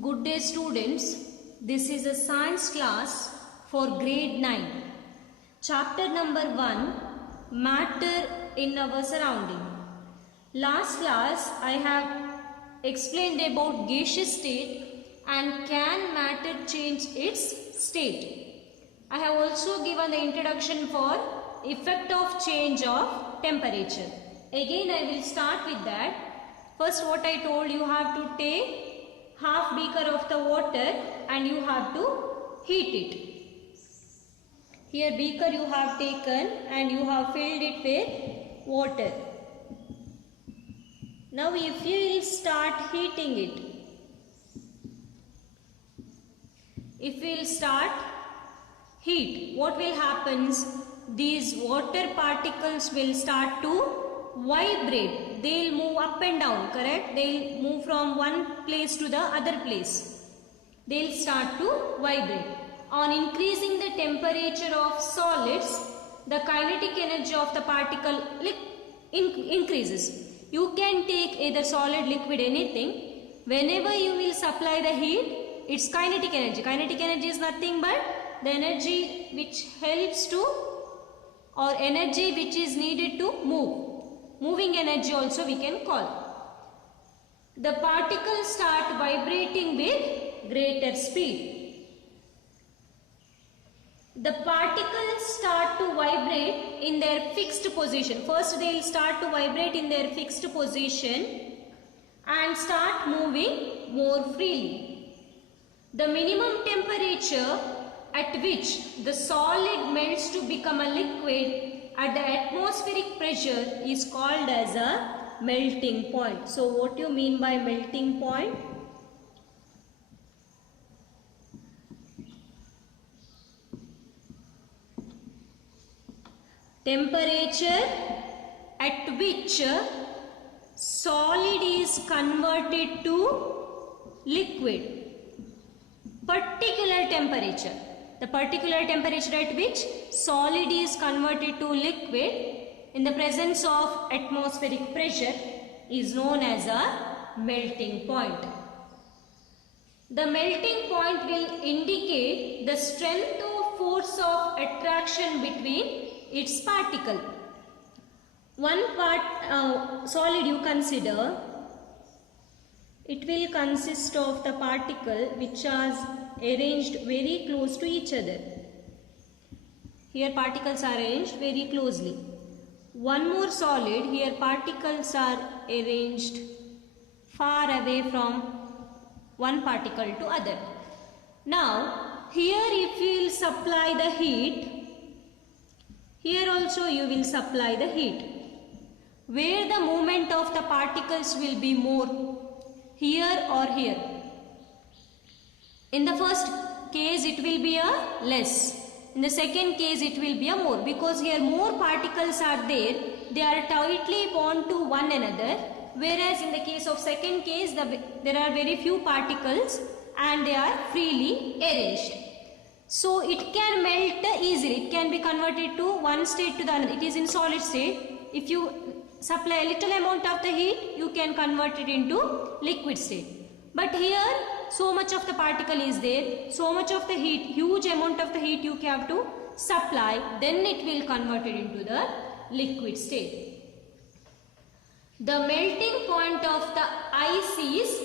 Good day students, this is a science class for grade 9. Chapter number 1, Matter in our surrounding. Last class I have explained about gaseous state and can matter change its state. I have also given the introduction for effect of change of temperature. Again I will start with that. First what I told, you have to take half beaker of the water and you have to heat it. Here beaker you have taken and you have filled it with water. Now if you will start heating it, if we will start heat, what will happen? These water particles will start to vibrate. They will move up and down, correct? They will move from one place to the other place. They will start to vibrate. On increasing the temperature of solids, the kinetic energy of the particle increases. You can take either solid, liquid, anything. Whenever you will supply the heat, its kinetic energy. Kinetic energy is nothing but the energy which helps to, or energy which is needed to move. Moving energy also we can call. The particles start vibrating with greater speed. The particles start to vibrate in their fixed position. First they will start to vibrate in their fixed position and start moving more freely. The minimum temperature at which the solid melts to become a liquid at the atmospheric pressure is called as a melting point. So what do you mean by melting point? Temperature at which solid is converted to liquid. Particular temperature. The particular temperature at which solid is converted to liquid in the presence of atmospheric pressure is known as a melting point. The melting point will indicate the strength or force of attraction between its particle. One solid you consider, it will consist of the particle which are arranged very close to each other. Here particles are arranged very closely. One more solid, here particles are arranged far away from one particle to other. Now here if you will supply the heat, here also you will supply the heat. Where the movement of the particles will be more, here or here? In the first case it will be a less. In the second case it will be a more, because here more particles are there. They are tightly bound to one another. Whereas in the case of second case there are very few particles and they are freely arranged. So it can melt easily. It can be converted to one state to the other. It is in solid state. If you supply a little amount of the heat, you can convert it into liquid state. But here so much of the particle is there, so much of the heat, huge amount of the heat you have to supply, then it will convert it into the liquid state. The melting point of the ice is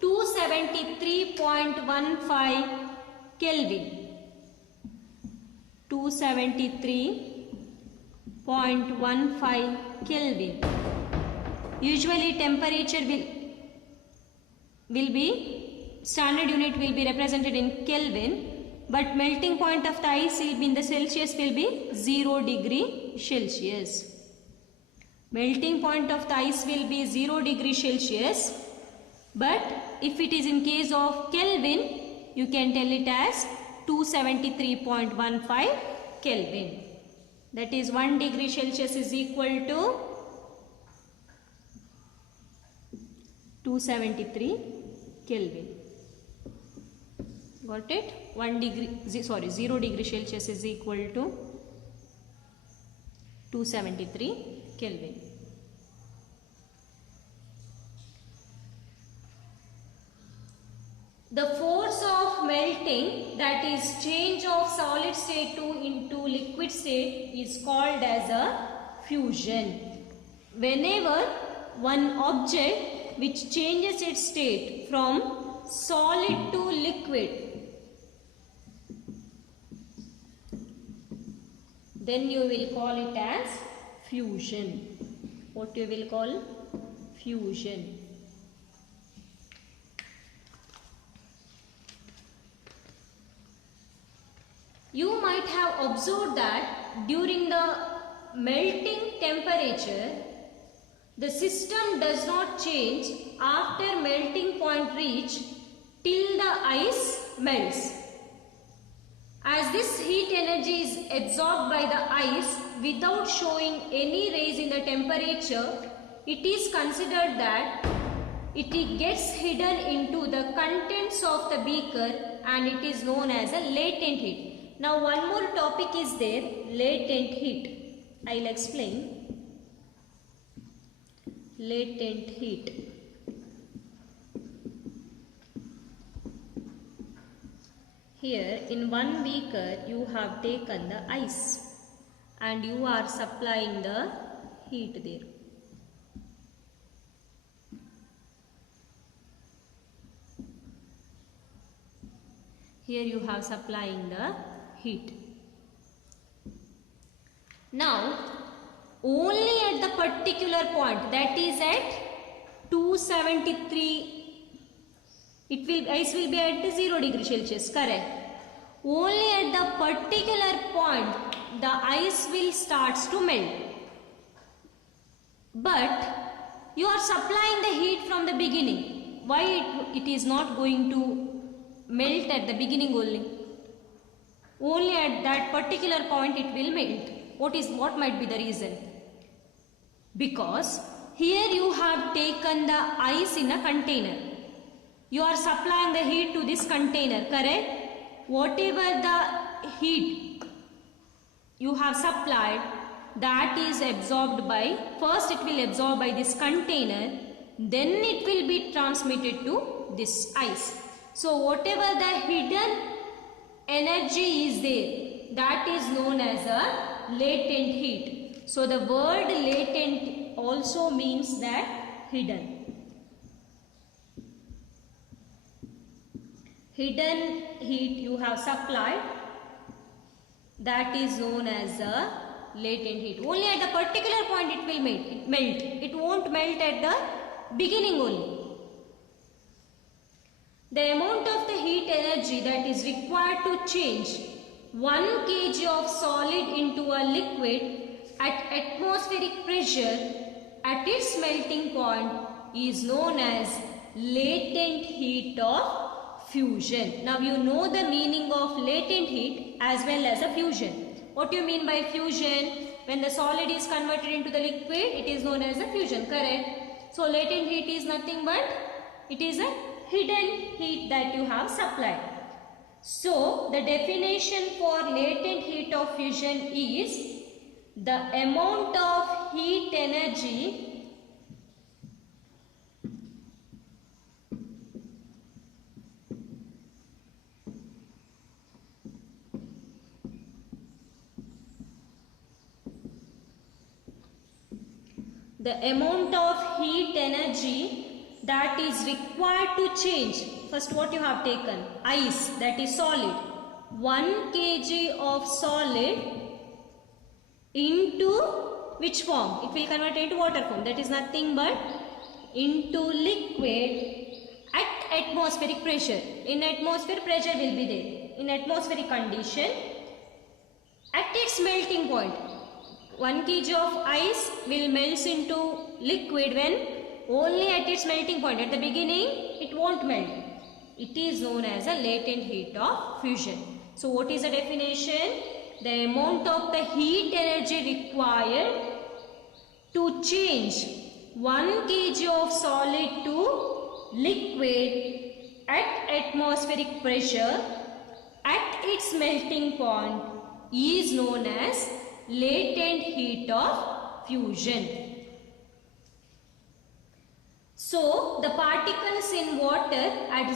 273.15 Kelvin. 273.15 Kelvin. Usually temperature will be, standard unit will be represented in Kelvin, but melting point of the ice will be in the Celsius will be 0 degree Celsius. Melting point of the ice will be 0 degree Celsius, but if it is in case of Kelvin, you can tell it as 273.15 Kelvin. That is 1 degree Celsius is equal to 273 Kelvin. Got it? 0 degree Celsius is equal to 273 Kelvin. The force of melting, that is change of solid state into liquid state, is called as a fusion. Whenever one object which changes its state from solid to liquid, then you will call it as fusion. What you will call? Fusion. You might have observed that during the melting temperature, the system does not change after melting point reach till the ice melts. As this heat energy is absorbed by the ice without showing any rise in the temperature, it is considered that it gets hidden into the contents of the beaker and it is known as a latent heat. Now one more topic is there, latent heat. I will explain. Latent heat. Here in one beaker you have taken the ice and you are supplying the heat there. Here you have supplying the heat. Now only at the particular point, that is at 273, ice will be at 0 degree Celsius, correct? Only at the particular point the ice will starts to melt. But you are supplying the heat from the beginning. Why it is not going to melt at the beginning only? Only at that particular point it will melt. What might be the reason? Because here you have taken the ice in a container. You are supplying the heat to this container, correct? Whatever the heat you have supplied, that is absorbed by, first it will absorb by this container, then it will be transmitted to this ice. So whatever the hidden energy is there, that is known as a latent heat. So the word latent also means that hidden. Hidden heat you have supplied, that is known as a latent heat. Only at the particular point it will melt. It won't melt at the beginning only. The amount of the heat energy that is required to change 1 kg of solid into a liquid at atmospheric pressure at its melting point is known as latent heat of fusion. Now you know the meaning of latent heat as well as a fusion. What do you mean by fusion? When the solid is converted into the liquid, it is known as a fusion, correct? So latent heat is nothing but it is a hidden heat that you have supplied. So the definition for latent heat of fusion is the amount of heat energy that is required to change. First what you have taken? Ice, that is solid. 1 kg of solid into which form? It will convert into water form. That is nothing but into liquid at atmospheric pressure. In atmosphere, pressure will be there. In atmospheric condition, at its melting point, 1 kg of ice will melt into liquid when only at its melting point. At the beginning, it won't melt. It is known as a latent heat of fusion. So what is the definition? The amount of the heat energy required to change 1 kg of solid to liquid at atmospheric pressure at its melting point is known as latent heat of fusion. So the particles in water at